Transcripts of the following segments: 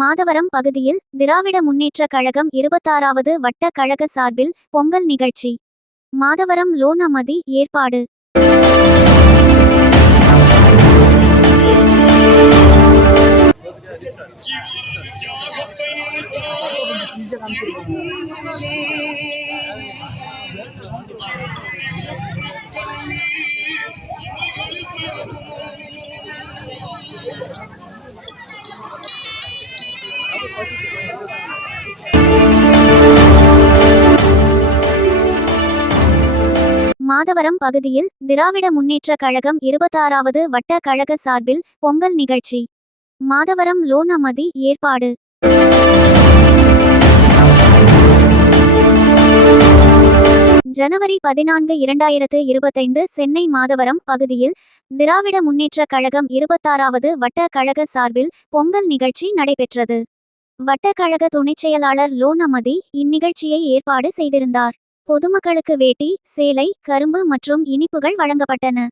மாதவரம் பகுதியில் திராவிட முன்னேற்ற கழகம் இருபத்தாறாவது வட்ட கழக சார்பில் பொங்கல் நிகழ்ச்சி. மாதவரம் லோனமதி ஏற்பாடு. மாதவரம் பகுதியில் திராவிட முன்னேற்ற கழகம் இருபத்தாறாவது வட்ட கழக சார்பில் பொங்கல் நிகழ்ச்சி. மாதவரம் லோனமதி ஏற்பாடு. ஜனவரி பதினான்கு இரண்டாயிரத்து இருபத்தைந்து சென்னை மாதவரம் பகுதியில் திராவிட முன்னேற்ற கழகம் இருபத்தாறாவது வட்ட கழக சார்பில் பொங்கல் நிகழ்ச்சி நடைபெற்றது. வட்டக்கழக துணைச் செயலாளர் லோனமதி இந்நிகழ்ச்சியை ஏற்பாடு செய்திருந்தார். பொதுமக்களுக்கு வேட்டி சேலை கரும்பு மற்றும் இனிப்புகள் வழங்கப்பட்டன.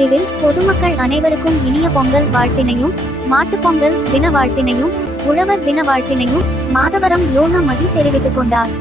முடிவில் பொதுமக்கள் அனைவருக்கும் இனிய பொங்கல் வாழ்த்தினையும் மாட்டுப்பொங்கல் தின வாழ்த்தினையும் உழவர் தின வாழ்த்தினையும் மாதவரம் யோனமதி தெரிவித்துக் கொண்டார்.